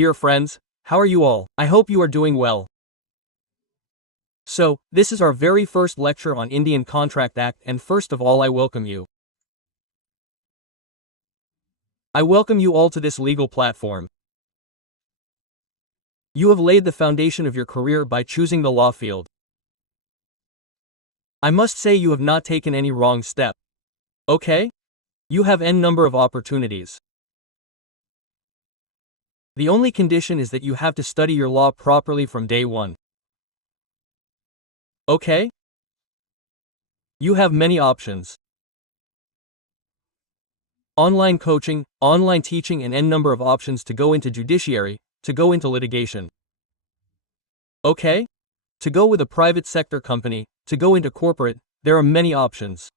dear friends, how are you all? I hope you are doing well. So, this is our very first lecture on Indian Contract Act, and first of all I welcome you. I welcome you all to this legal platform. You have laid the foundation of your career by choosing the law field. I must say you have not taken any wrong step. Okay? You have n number of opportunities. The only condition is that you have to study your law properly from day one. Okay? You have many options. Online coaching, online teaching, and n number of options to go into judiciary, to go into litigation. Okay? To go with a private sector company, to go into corporate, there are many options.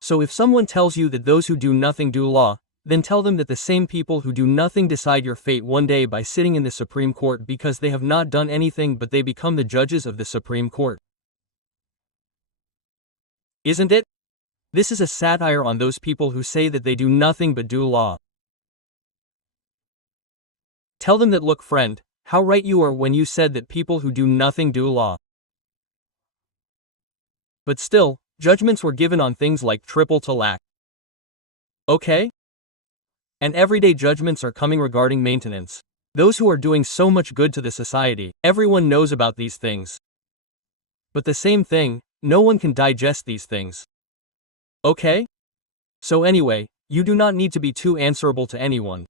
So if someone tells you that those who do nothing do law, then tell them that the same people who do nothing decide your fate one day by sitting in the Supreme Court because they have not done anything but they become the judges of the Supreme Court. Isn't it? This is a satire on those people who say that they do nothing but do law. Tell them that, look friend, how right you are when you said that people who do nothing do law. But still, judgments were given on things like triple talaq. Okay? And everyday judgments are coming regarding maintenance. Those who are doing so much good to the society, everyone knows about these things. But the same thing, no one can digest these things. Okay? So anyway, you do not need to be too answerable to anyone.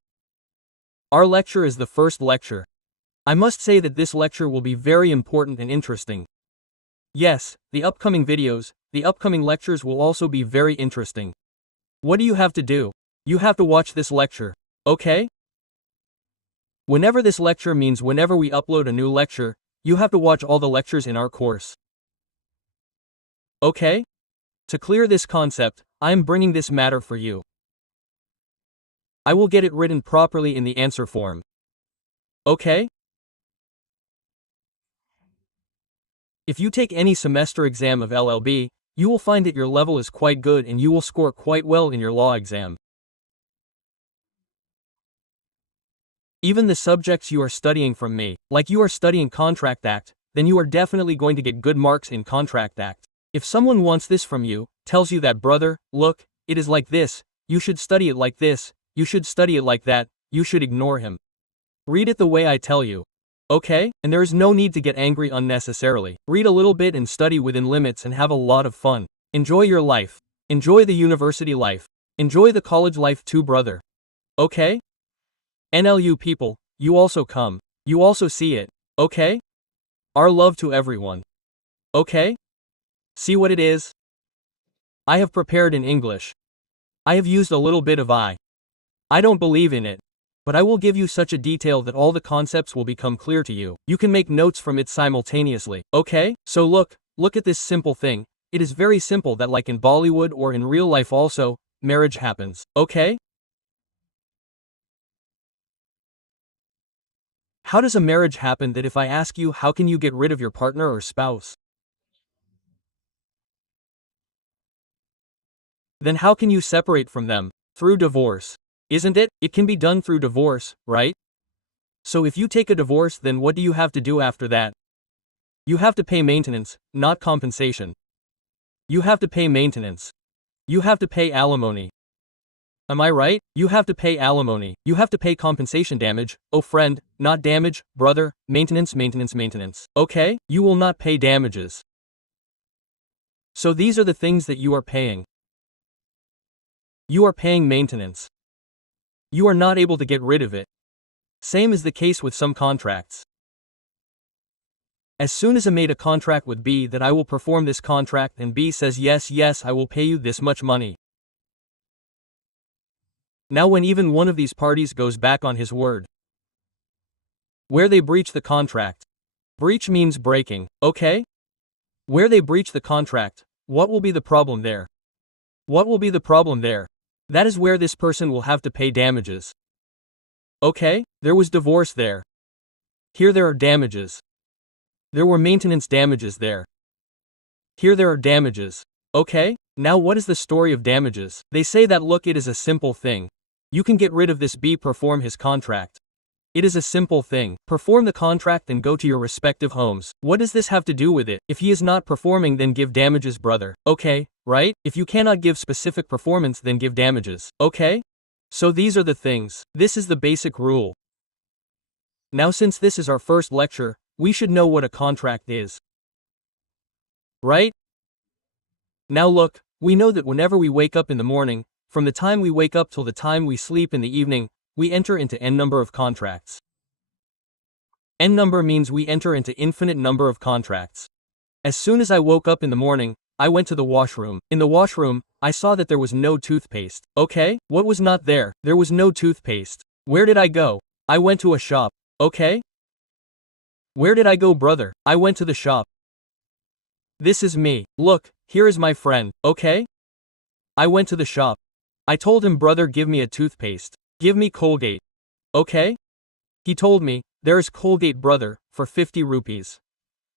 Our lecture is the first lecture. I must say that this lecture will be very important and interesting. Yes, the upcoming videos, the upcoming lectures will also be very interesting. What do you have to do? You have to watch this lecture, okay? Whenever this lecture means whenever we upload a new lecture, you have to watch all the lectures in our course. Okay? To clear this concept, I am bringing this matter for you. I will get it written properly in the answer form. Okay? If you take any semester exam of LLB, you will find that your level is quite good and you will score quite well in your law exam. Even the subjects you are studying from me, like you are studying Contract Act, then you are definitely going to get good marks in Contract Act. If someone wants this from you, tells you that brother, look, it is like this, you should study it like this, you should study it like that, you should ignore him. Read it the way I tell you. Okay? And there is no need to get angry unnecessarily. Read a little bit and study within limits and have a lot of fun. Enjoy your life. Enjoy the university life. Enjoy the college life too, brother. Okay? NLU people, you also come. You also see it. Okay? Our love to everyone. Okay? See what it is? I have prepared in English. I have used a little bit of I don't believe in it. But I will give you such a detail that all the concepts will become clear to you. You can make notes from it simultaneously. Okay? So look at this simple thing. It is very simple that like in Bollywood or in real life also, marriage happens. Okay? How does a marriage happen that if I ask you how can you get rid of your partner or spouse? Then how can you separate from them? Through divorce. Isn't it? It can be done through divorce, right? So if you take a divorce, then what do you have to do after that? You have to pay maintenance, not compensation. You have to pay maintenance. You have to pay alimony. Am I right? You have to pay alimony. You have to pay compensation damage, oh friend, not damage, brother, maintenance. Okay? You will not pay damages. So these are the things that you are paying. You are paying maintenance. You are not able to get rid of it. Same is the case with some contracts. As soon as I made a contract with B that I will perform this contract and B says yes, I will pay you this much money. Now when even one of these parties goes back on his word, where they breach the contract. Breach means breaking, okay? Where they breach the contract, what will be the problem there? What will be the problem there? That is where this person will have to pay damages. Okay, there was divorce there. Here there are damages. There were maintenance damages there. Here there are damages. Okay, now what is the story of damages? They say that look, it is a simple thing. You can get rid of this B. Perform his contract. It is a simple thing. Perform the contract and go to your respective homes. What does this have to do with it? If he is not performing, then give damages, brother. Okay, right? If you cannot give specific performance, then give damages. Okay? So these are the things. This is the basic rule. Now since this is our first lecture, we should know what a contract is. Right? Now look, we know that whenever we wake up in the morning, from the time we wake up till the time we sleep in the evening, we enter into n number of contracts. N number means we enter into infinite number of contracts. As soon as I woke up in the morning, I went to the washroom. In the washroom, I saw that there was no toothpaste. Okay? What was not there? There was no toothpaste. Where did I go? I went to a shop. Okay? Where did I go, brother? I went to the shop. This is me. Look, here is my friend. Okay? I went to the shop. I told him, brother, give me a toothpaste. Give me Colgate. Okay? He told me, there is Colgate, brother, for 50 rupees.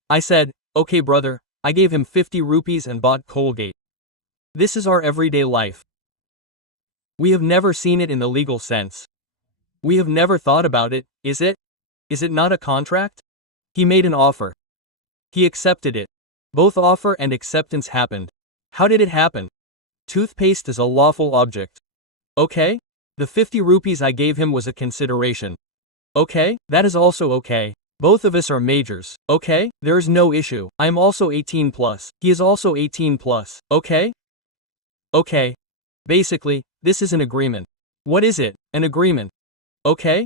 I said, okay, brother. I gave him 50 rupees and bought Colgate. This is our everyday life. We have never seen it in the legal sense. We have never thought about it, is it? Is it not a contract? He made an offer. He accepted it. Both offer and acceptance happened. How did it happen? Toothpaste is a lawful object. Okay? The 50 rupees I gave him was a consideration. Okay? That is also okay. Both of us are majors. Okay? There is no issue. I am also 18 plus. He is also 18 plus. Okay? Okay. Basically, this is an agreement. What is it? An agreement. Okay?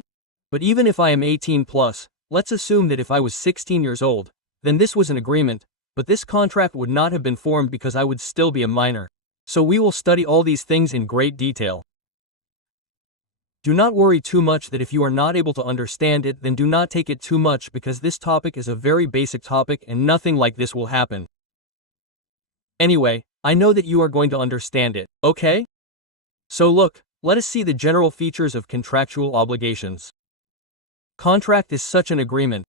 But even if I am 18 plus, let's assume that if I was 16 years old, then this was an agreement, but this contract would not have been formed because I would still be a minor. So we will study all these things in great detail. Do not worry too much that if you are not able to understand it, then do not take it too much because this topic is a very basic topic and nothing like this will happen. Anyway, I know that you are going to understand it, okay? So look, let us see the general features of contractual obligations. Contract is such an agreement.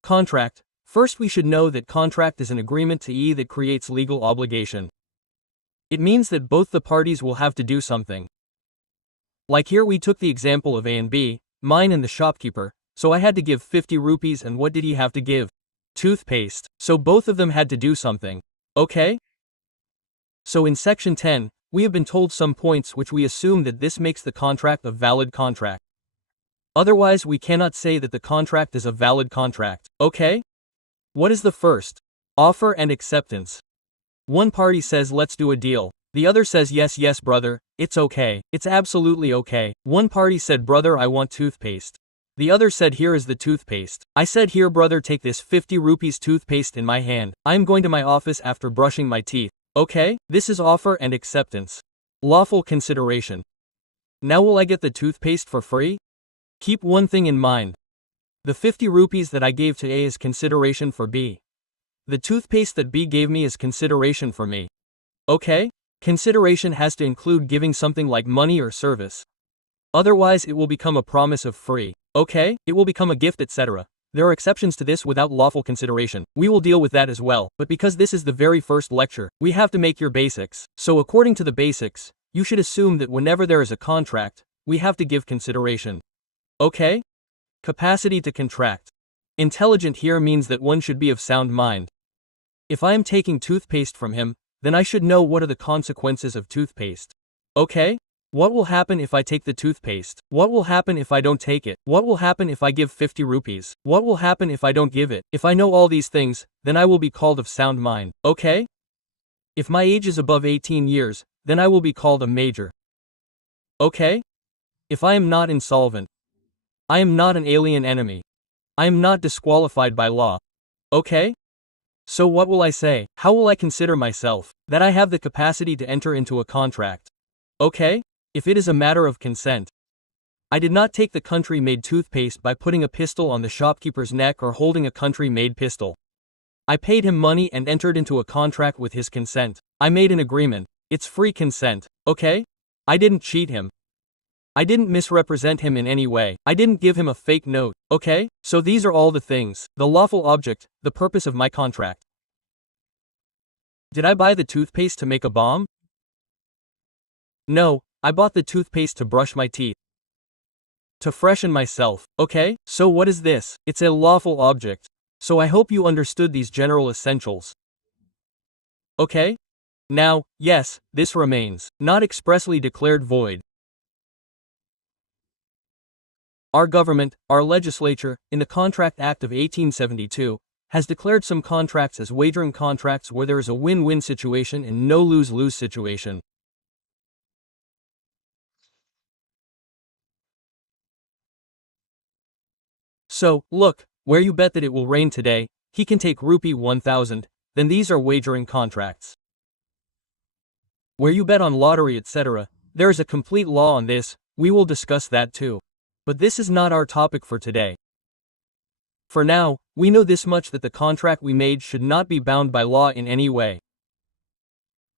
Contract. First we should know that contract is an agreement that creates legal obligation. It means that both the parties will have to do something. Like here we took the example of A and B, mine and the shopkeeper, so I had to give 50 rupees and what did he have to give? Toothpaste. So both of them had to do something. Okay? So in section 10, we have been told some points which we assume that this makes the contract a valid contract. Otherwise we cannot say that the contract is a valid contract. Okay? What is the first? Offer and acceptance. One party says let's do a deal. The other says yes, yes, brother, it's okay. It's absolutely okay. One party said, brother, I want toothpaste. The other said, here is the toothpaste. I said, here, brother, take this 50 rupees toothpaste in my hand. I am going to my office after brushing my teeth. Okay? This is offer and acceptance. Lawful consideration. Now will I get the toothpaste for free? Keep one thing in mind. The 50 rupees that I gave to A is consideration for B. The toothpaste that B gave me is consideration for me. Okay? Consideration has to include giving something like money or service. Otherwise it will become a promise of free. Okay? It will become a gift, etc. There are exceptions to this without lawful consideration. We will deal with that as well, but because this is the very first lecture, we have to make your basics. So according to the basics, you should assume that whenever there is a contract, we have to give consideration. Okay? Capacity to contract. Intelligent here means that one should be of sound mind. If I am taking toothpaste from him, then I should know what are the consequences of toothpaste. Okay? What will happen if I take the toothpaste? What will happen if I don't take it? What will happen if I give 50 rupees? What will happen if I don't give it? If I know all these things, then I will be called of sound mind. Okay? If my age is above 18 years, then I will be called a major. Okay? If I am not insolvent. I am not an alien enemy. I am not disqualified by law. Okay? So what will I say? How will I consider myself? That I have the capacity to enter into a contract. Okay? If it is a matter of consent. I did not take the country-made toothpaste by putting a pistol on the shopkeeper's neck or holding a country-made pistol. I paid him money and entered into a contract with his consent. I made an agreement. It's free consent. Okay? I didn't cheat him. I didn't misrepresent him in any way. I didn't give him a fake note. Okay? So these are all the things. The lawful object, the purpose of my contract. Did I buy the toothpaste to make a bomb? No, I bought the toothpaste to brush my teeth. To freshen myself, okay? So what is this? It's a lawful object. So I hope you understood these general essentials. Okay? Now, yes, this remains not expressly declared void. Our government, our legislature, in the Contract Act of 1872, has declared some contracts as wagering contracts where there is a win-win situation and no lose-lose situation. So, look, where you bet that it will rain today, he can take rupee 1000, then these are wagering contracts. Where you bet on lottery etc., there is a complete law on this, we will discuss that too. But this is not our topic for today. For now, we know this much that the contract we made should not be bound by law in any way.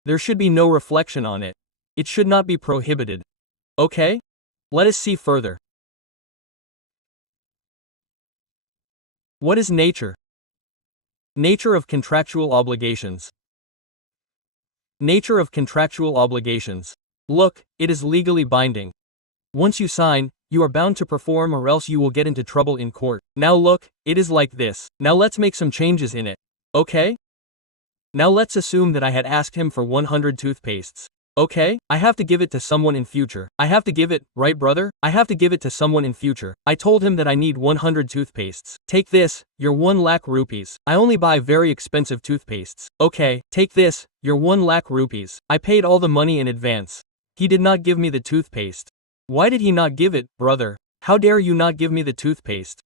There should be no reflection on it. It should not be prohibited. Okay? Let us see further. What is nature? Nature of contractual obligations. Nature of contractual obligations. Look, it is legally binding. Once you sign, you are bound to perform or else you will get into trouble in court. Now look, it is like this. Now let's make some changes in it. Okay? Now let's assume that I had asked him for 100 toothpastes. Okay? I have to give it to someone in future. I have to give it, right brother? I have to give it to someone in future. I told him that I need 100 toothpastes. Take this, your 1 lakh rupees. I only buy very expensive toothpastes. Okay, take this, your 1 lakh rupees. I paid all the money in advance. He did not give me the toothpaste. Why did he not give it, brother? How dare you not give me the toothpaste?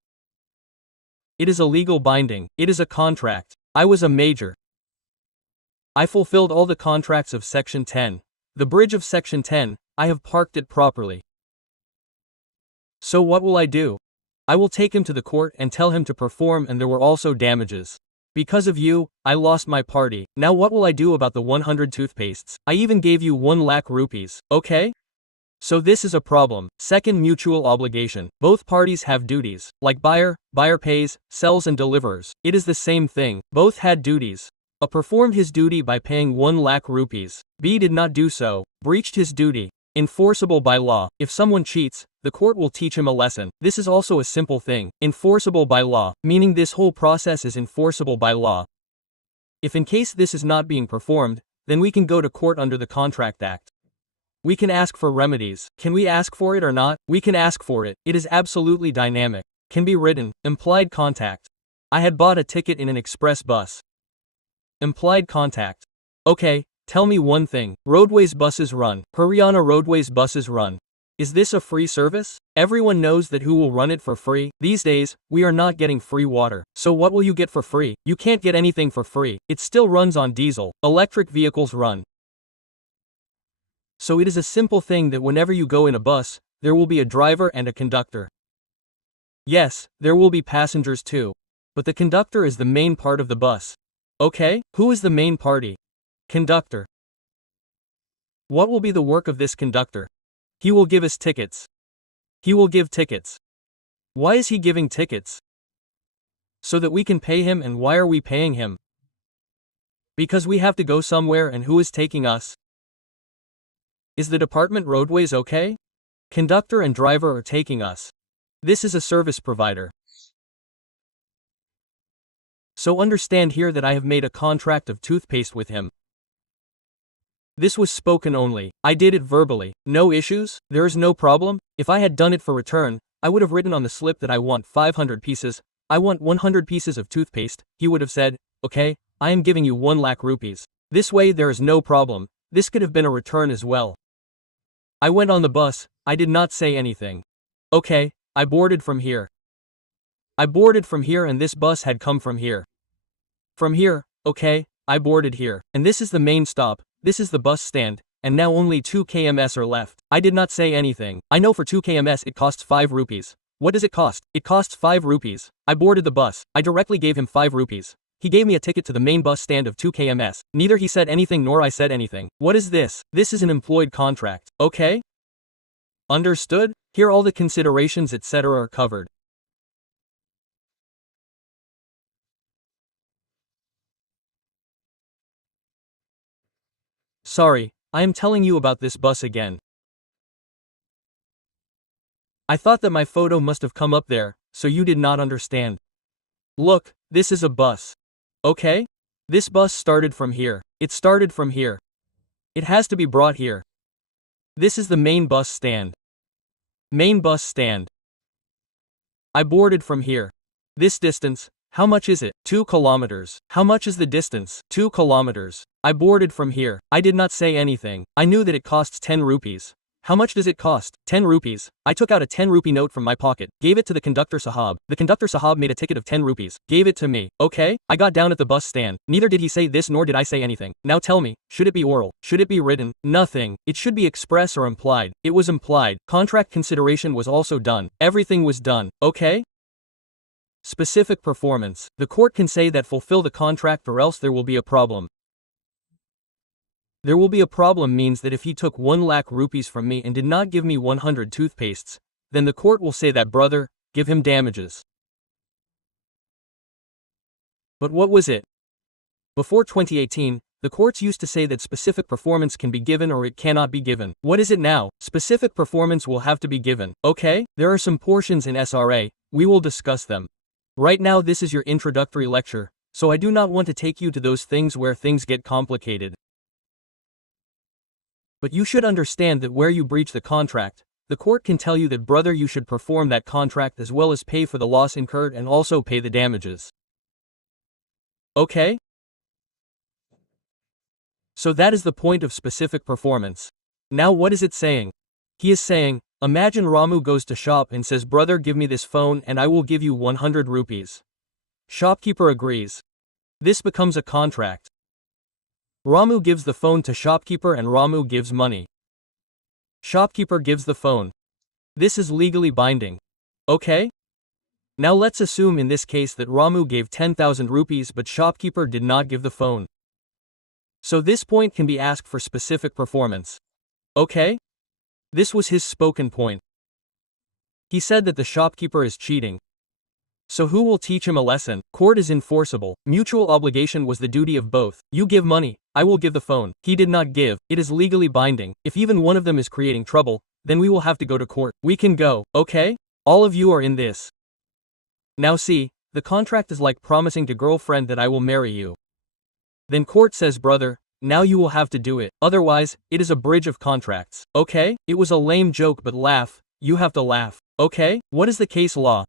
It is a legal binding. It is a contract. I was a major. I fulfilled all the contracts of Section 10. The bridge of Section 10, I have parked it properly. So what will I do? I will take him to the court and tell him to perform, and there were also damages. Because of you, I lost my party. Now what will I do about the 100 toothpastes? I even gave you 1 lakh rupees, okay? So this is a problem. Second, mutual obligation. Both parties have duties. Like buyer pays, sells and delivers. It is the same thing. Both had duties. A performed his duty by paying 1 lakh rupees. B did not do so, breached his duty. Enforceable by law. If someone cheats, the court will teach him a lesson. This is also a simple thing. Enforceable by law, meaning this whole process is enforceable by law. If in case this is not being performed, then we can go to court under the Contract Act. We can ask for remedies. Can we ask for it or not? We can ask for it. It is absolutely dynamic. Can be written. Implied contact. I had bought a ticket in an express bus. Implied contact. Okay, tell me one thing. Roadways buses run. Haryana roadways buses run. Is this a free service? Everyone knows that who will run it for free? These days, we are not getting free water. So what will you get for free? You can't get anything for free. It still runs on diesel. Electric vehicles run. So it is a simple thing that whenever you go in a bus, there will be a driver and a conductor. Yes, there will be passengers too. But the conductor is the main part of the bus. Okay, who is the main party? Conductor. What will be the work of this conductor? He will give us tickets. He will give tickets. Why is he giving tickets? So that we can pay him. And why are we paying him? Because we have to go somewhere, and who is taking us? Is the department roadways okay? Conductor and driver are taking us. This is a service provider. So understand here that I have made a contract of toothpaste with him. This was spoken only. I did it verbally. No issues? There is no problem? If I had done it for return, I would have written on the slip that I want 500 pieces, I want 100 pieces of toothpaste. He would have said, okay, I am giving you 1 lakh rupees. This way there is no problem. This could have been a return as well. I went on the bus, I did not say anything. Okay, I boarded from here. I boarded from here and this bus had come from here. From here, okay, I boarded here. And this is the main stop, this is the bus stand, and now only 2 kms are left. I did not say anything. I know for 2 kms it costs 5 rupees. What does it cost? It costs 5 rupees. I boarded the bus. I directly gave him 5 rupees. He gave me a ticket to the main bus stand of 2 kms. Neither he said anything nor I said anything. What is this? This is an employed contract. Okay? Understood? Here all the considerations etc. are covered. Sorry, I am telling you about this bus again. I thought that my photo must have come up there, so you did not understand. Look, this is a bus. Okay? This bus started from here. It started from here. It has to be brought here. This is the main bus stand. Main bus stand. I boarded from here. This distance, how much is it? 2 kilometers. How much is the distance? 2 kilometers. I boarded from here. I did not say anything. I knew that it costs 10 rupees. How much does it cost? 10 rupees. I took out a 10 rupee note from my pocket, gave it to the conductor Sahab. The conductor Sahab made a ticket of 10 rupees, gave it to me. Okay? I got down at the bus stand. Neither did he say this nor did I say anything. Now tell me, should it be oral? Should it be written? Nothing. It should be express or implied. It was implied. Contract consideration was also done. Everything was done. Okay? Specific performance. The court can say that fulfill the contract or else there will be a problem. There will be a problem means that if he took 1 lakh rupees from me and did not give me 100 toothpastes, then the court will say that brother, give him damages. But what was it? Before 2018, the courts used to say that specific performance can be given or it cannot be given. What is it now? Specific performance will have to be given. Okay? There are some portions in SRA, we will discuss them. Right now this is your introductory lecture, so I do not want to take you to those things where things get complicated. But you should understand that where you breach the contract, the court can tell you that brother you should perform that contract as well as pay for the loss incurred and also pay the damages. Okay? So that is the point of specific performance. Now what is it saying? He is saying, imagine Ramu goes to shop and says brother give me this phone and I will give you 100 rupees. Shopkeeper agrees. This becomes a contract. Ramu gives the phone to shopkeeper and Ramu gives money. Shopkeeper gives the phone. This is legally binding. Okay? Now let's assume in this case that Ramu gave 10,000 rupees but shopkeeper did not give the phone. So this point can be asked for specific performance. Okay? This was his spoken point. He said that the shopkeeper is cheating. So who will teach him a lesson? Court is enforceable. Mutual obligation was the duty of both. You give money, I will give the phone. He did not give. It is legally binding. If even one of them is creating trouble, then we will have to go to court. We can go, okay? All of you are in this. Now see, the contract is like promising to girlfriend that I will marry you. Then court says brother, now you will have to do it. Otherwise, it is a bridge of contracts. Okay? It was a lame joke but laugh. You have to laugh. Okay? What is the case law?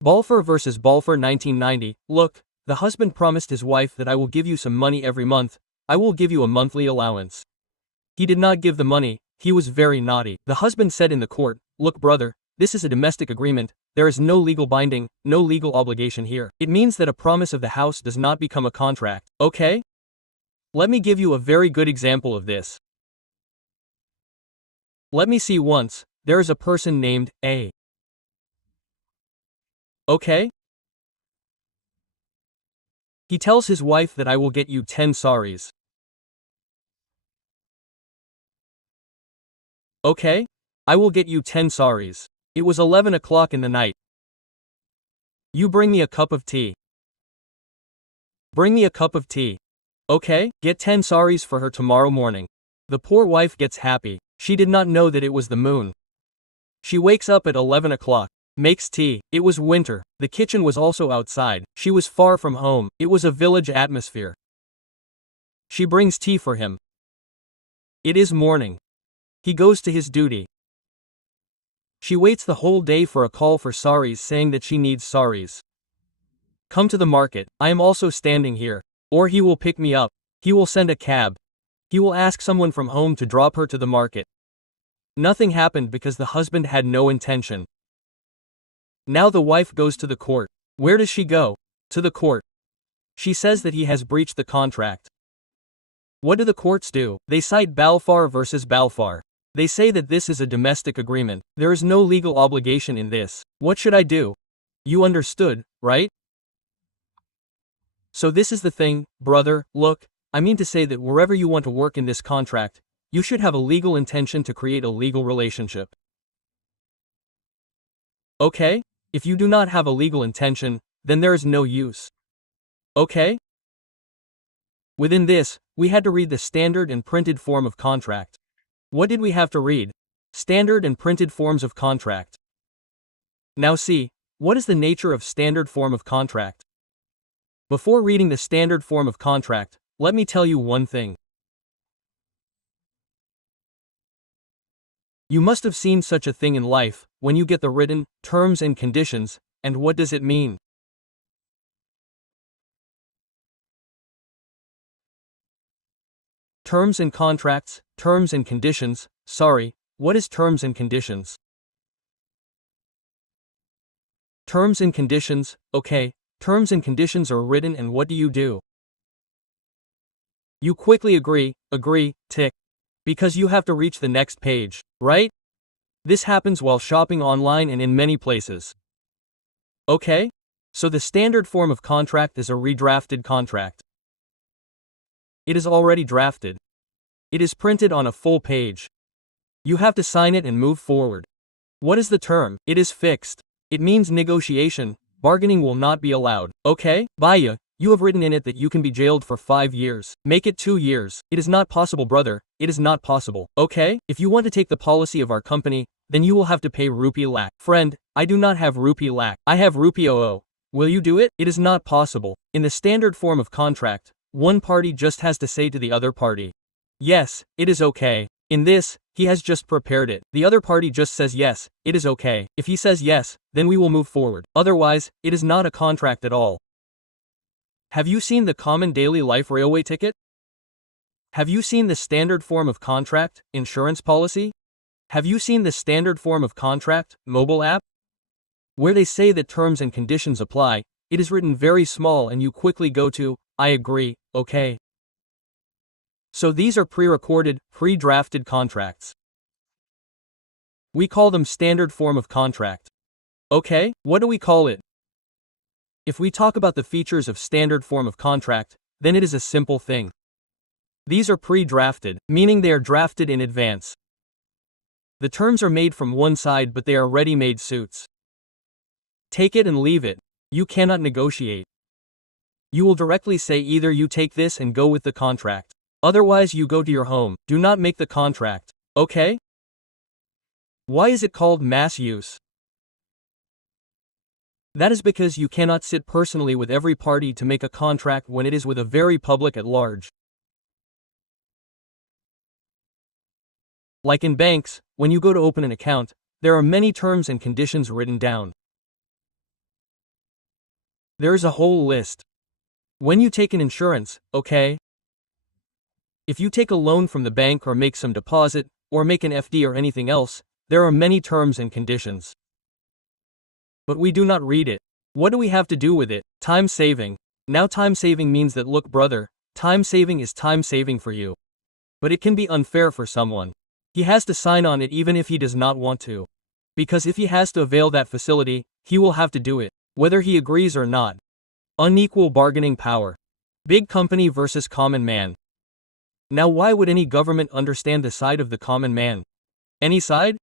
Balfour vs. Balfour 1990. Look, the husband promised his wife that I will give you some money every month. I will give you a monthly allowance. He did not give the money. He was very naughty. The husband said in the court, look brother, this is a domestic agreement. There is no legal binding, no legal obligation here. It means that a promise of the house does not become a contract. Okay? Let me give you a very good example of this. Let me see once. There is a person named A. Okay? He tells his wife that I will get you 10 saris. Okay? I will get you 10 saris. It was 11 o'clock in the night. You bring me a cup of tea. Bring me a cup of tea. Okay? Get 10 saris for her tomorrow morning. The poor wife gets happy. She did not know that it was the moon. She wakes up at 11 o'clock. Makes tea. It was winter. The kitchen was also outside. She was far from home. It was a village atmosphere. She brings tea for him. It is morning. He goes to his duty. She waits the whole day for a call for saris saying that she needs saris. Come to the market. I am also standing here. Or he will pick me up. He will send a cab. He will ask someone from home to drop her to the market. Nothing happened because the husband had no intention. Now the wife goes to the court. Where does she go? To the court. She says that he has breached the contract. What do the courts do? They cite Balfour versus Balfour. They say that this is a domestic agreement. There is no legal obligation in this. What should I do? You understood, right? So this is the thing, brother, look, I mean to say that wherever you want to work in this contract, you should have a legal intention to create a legal relationship. Okay? If you do not have a legal intention, then there is no use. Okay? Within this, we had to read the standard and printed form of contract. What did we have to read? Standard and printed forms of contract. Now see, what is the nature of standard form of contract? Before reading the standard form of contract, let me tell you one thing. You must have seen such a thing in life, when you get the written terms and conditions, and what does it mean? Terms and contracts, terms and conditions, sorry, what is terms and conditions? Terms and conditions, okay, terms and conditions are written and what do you do? You quickly agree, tick. Because you have to reach the next page, right? This happens while shopping online and in many places. Okay? So the standard form of contract is a redrafted contract. It is already drafted. It is printed on a full page. You have to sign it and move forward. What is the term? It is fixed. It means negotiation, bargaining will not be allowed. Okay? Baya, you have written in it that you can be jailed for 5 years. Make it 2 years. It is not possible, brother. It is not possible. Okay? If you want to take the policy of our company, then you will have to pay rupee lakh. Friend, I do not have rupee lakh. I have rupee 00. Will you do it? It is not possible. In the standard form of contract, one party just has to say to the other party, yes, it is okay. In this, he has just prepared it. The other party just says yes, it is okay. If he says yes, then we will move forward. Otherwise, it is not a contract at all. Have you seen the common daily life railway ticket? Have you seen the standard form of contract, insurance policy? Have you seen the standard form of contract, mobile app? Where they say that terms and conditions apply, it is written very small and you quickly go to, I agree, okay. So these are pre-recorded, pre-drafted contracts. We call them standard form of contract. Okay, what do we call it? If we talk about the features of standard form of contract, then it is a simple thing. These are pre-drafted, meaning they are drafted in advance. The terms are made from one side but they are ready-made suits. Take it and leave it. You cannot negotiate. You will directly say either you take this and go with the contract. Otherwise you go to your home. Do not make the contract. Okay? Why is it called mass use? That is because you cannot sit personally with every party to make a contract when it is with a very public at large. Like in banks, when you go to open an account, there are many terms and conditions written down. There is a whole list. When you take an insurance, okay? If you take a loan from the bank or make some deposit, or make an FD or anything else, there are many terms and conditions. But we do not read it. What do we have to do with it? Time saving. Now time saving means that look brother, time saving is time saving for you. But it can be unfair for someone. He has to sign on it even if he does not want to. Because if he has to avail that facility, he will have to do it, whether he agrees or not. Unequal bargaining power. Big company versus common man. Now why would any government understand the side of the common man? Any side?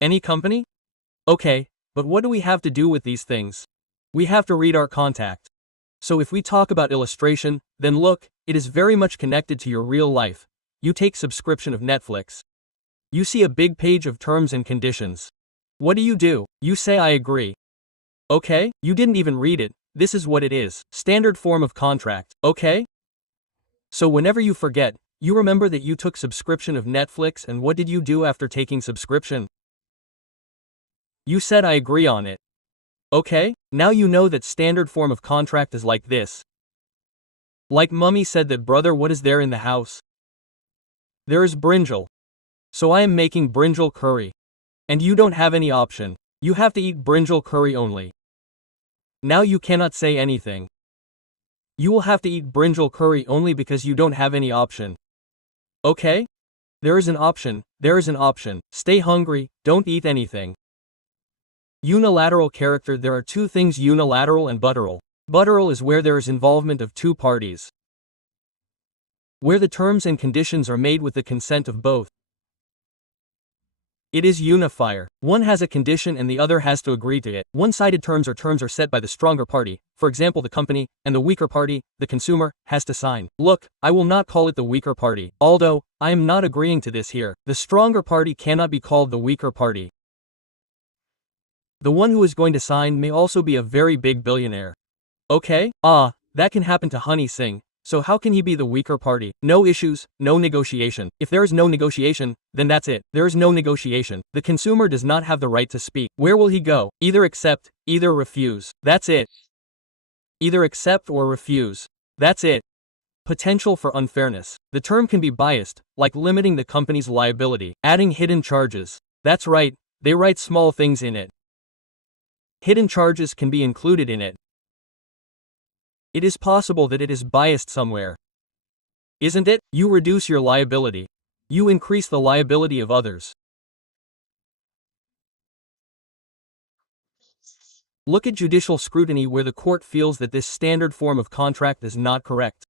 Any company? Okay, but what do we have to do with these things? We have to read our contact. So if we talk about illustration, then look, it is very much connected to your real life. You take subscription of Netflix. You see a big page of terms and conditions. What do? You say I agree. Okay, you didn't even read it, this is what it is. Standard form of contract, okay? So whenever you forget, you remember that you took subscription of Netflix and what did you do after taking subscription? You said I agree on it. Okay, now you know that standard form of contract is like this. Like mummy said that brother what is there in the house? There is brinjal. So I am making brinjal curry. And you don't have any option. You have to eat brinjal curry only. Now you cannot say anything. You will have to eat brinjal curry only because you don't have any option. Okay? There is an option, there is an option. Stay hungry, don't eat anything. Unilateral character. There are two things, unilateral and butteral. Butteral is where there is involvement of two parties. Where the terms and conditions are made with the consent of both. It is unifier. One has a condition and the other has to agree to it. One-sided terms are set by the stronger party, for example the company, and the weaker party, the consumer, has to sign. Look, I will not call it the weaker party. Although, I am not agreeing to this here. The stronger party cannot be called the weaker party. The one who is going to sign may also be a very big billionaire. Okay? That can happen to Honey Singh. So how can he be the weaker party? No issues, no negotiation. If there is no negotiation, then that's it. There is no negotiation. The consumer does not have the right to speak. Where will he go? Either accept, either refuse. That's it. Either accept or refuse. That's it. Potential for unfairness. The term can be biased, like limiting the company's liability, adding hidden charges. That's right, they write small things in it. Hidden charges can be included in it. It is possible that it is biased somewhere. Isn't it? You reduce your liability. You increase the liability of others. Look at judicial scrutiny where the court feels that this standard form of contract is not correct.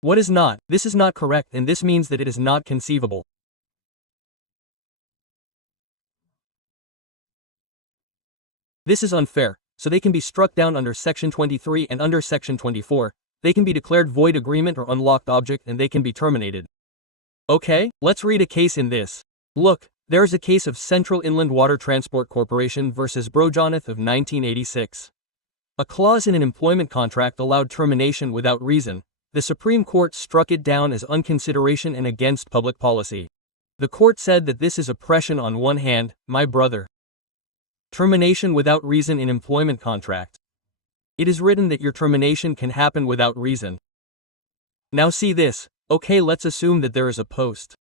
What is not? This is not correct, and this means that it is not conceivable. This is unfair, so they can be struck down under Section 23 and under Section 24. They can be declared void agreement or unlocked object, and they can be terminated. Okay, let's read a case in this. Look, there is a case of Central Inland Water Transport Corporation versus Brojonath of 1986. A clause in an employment contract allowed termination without reason. The Supreme Court struck it down as unconsideration and against public policy. The court said that this is oppression on one hand, my brother. Termination without reason in employment contract. It is written that your termination can happen without reason. Now see this. Okay, let's assume that there is a post.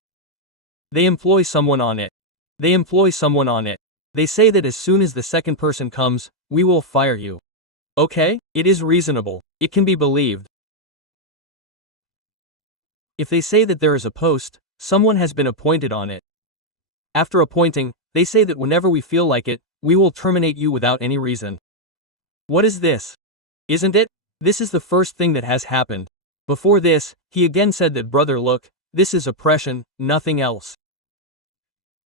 They employ someone on it. They say that as soon as the second person comes, we will fire you. Okay, it is reasonable. It can be believed. If they say that there is a post, someone has been appointed on it. After appointing, they say that whenever we feel like it, we will terminate you without any reason. What is this? Isn't it? This is the first thing that has happened. Before this, he again said that brother, look, this is oppression, nothing else.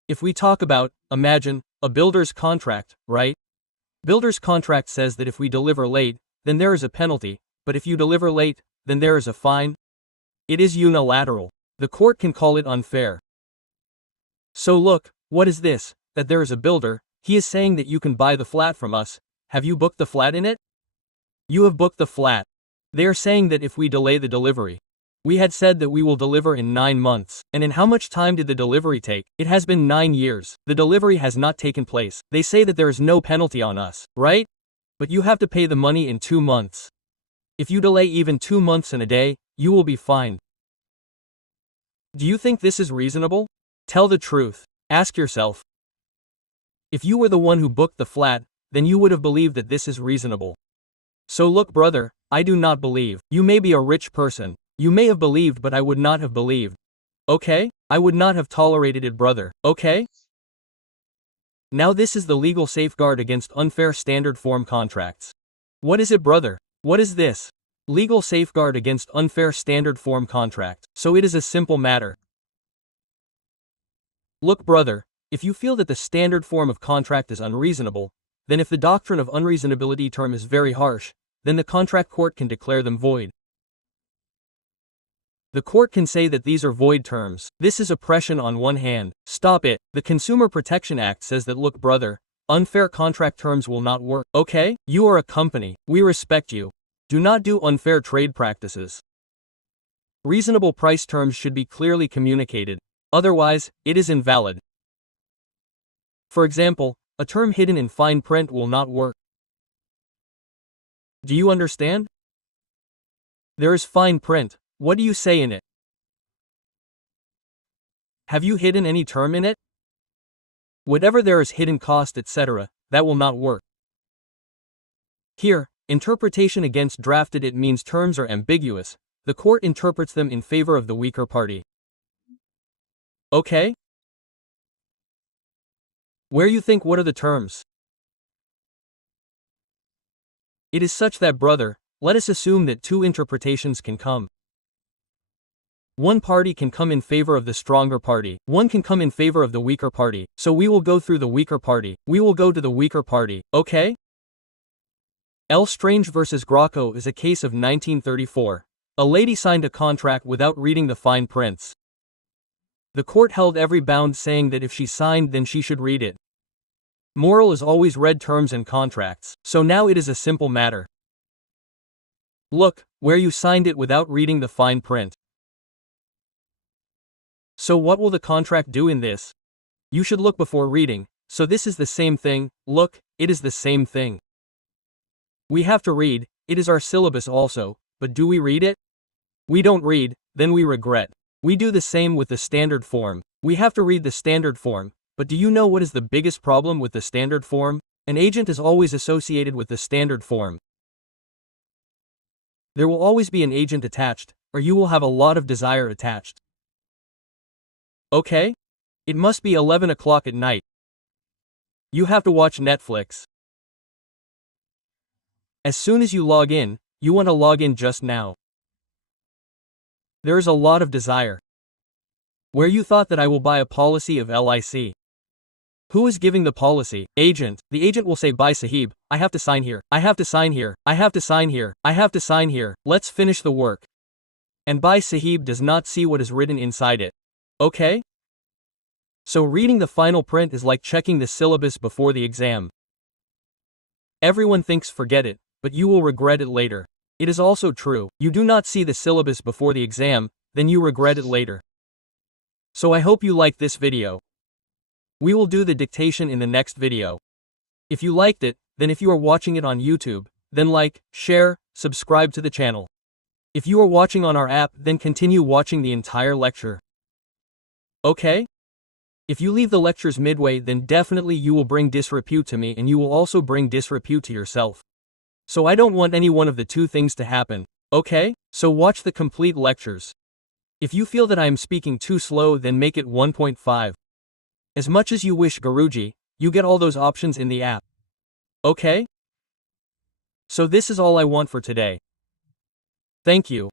If we talk about, imagine, a builder's contract, right? Builder's contract says that if we deliver late, then there is a penalty, but if you deliver late, then there is a fine. It is unilateral. The court can call it unfair. So look, what is this? That there is a builder, he is saying that you can buy the flat from us. Have you booked the flat in it? You have booked the flat. They are saying that if we delay the delivery. We had said that we will deliver in 9 months. And in how much time did the delivery take? It has been 9 years. The delivery has not taken place. They say that there is no penalty on us, right? But you have to pay the money in 2 months. If you delay even 2 months and a day, you will be fined. Do you think this is reasonable? Tell the truth. Ask yourself. If you were the one who booked the flat, then you would have believed that this is reasonable. So look, brother, I do not believe. You may be a rich person. You may have believed, but I would not have believed. Okay? I would not have tolerated it, brother. Okay? Now this is the legal safeguard against unfair standard form contracts. What is it, brother? What is this? Legal safeguard against unfair standard form contract. So it is a simple matter. Look, brother, if you feel that the standard form of contract is unreasonable, then if the doctrine of unreasonability term is very harsh, then the contract court can declare them void. The court can say that these are void terms. This is oppression on one hand. Stop it. The Consumer Protection Act says that, look, brother, unfair contract terms will not work. Okay? You are a company. We respect you. Do not do unfair trade practices. Reasonable price terms should be clearly communicated. Otherwise, it is invalid. For example, a term hidden in fine print will not work. Do you understand? There is fine print. What do you say in it? Have you hidden any term in it? Whatever there is hidden cost, etc., that will not work. Here, interpretation against drafted, it means terms are ambiguous. The court interprets them in favor of the weaker party. Okay? Where you think, what are the terms? It is such that, brother, let us assume that 2 interpretations can come. One party can come in favor of the stronger party. One can come in favor of the weaker party. So we will go through the weaker party. We will go to the weaker party. Okay? L. Strange vs. Graco is a case of 1934. A lady signed a contract without reading the fine prints. The court held every bound, saying that if she signed, then she should read it. Moral is always read terms and contracts, so now it is a simple matter. Look, where you signed it without reading the fine print. So what will the contract do in this? You should look before reading, so this is the same thing. Look, it is the same thing. We have to read, it is our syllabus also, but do we read it? We don't read, then we regret. We do the same with the standard form. We have to read the standard form, but do you know what is the biggest problem with the standard form? An agent is always associated with the standard form. There will always be an agent attached, or you will have a lot of desire attached. Okay? It must be 11 o'clock at night. You have to watch Netflix. As soon as you log in, you want to log in just now. There is a lot of desire. Where you thought that I will buy a policy of LIC. Who is giving the policy? Agent. The agent will say, "Bye Sahib, I have to sign here. I have to sign here. I have to sign here. I have to sign here. Let's finish the work." And Bye Sahib does not see what is written inside it. Okay? So reading the final print is like checking the syllabus before the exam. Everyone thinks forget it, but you will regret it later. It is also true, you do not see the syllabus before the exam, then you regret it later. So I hope you liked this video. We will do the dictation in the next video. If you liked it, then if you are watching it on YouTube, then like, share, subscribe to the channel. If you are watching on our app, then continue watching the entire lecture. Okay? If you leave the lectures midway, then definitely you will bring disrepute to me and you will also bring disrepute to yourself. So I don't want any one of the two things to happen. Okay? So watch the complete lectures. If you feel that I am speaking too slow, then make it 1.5. As much as you wish, Guruji, you get all those options in the app. Okay? So this is all I want for today. Thank you.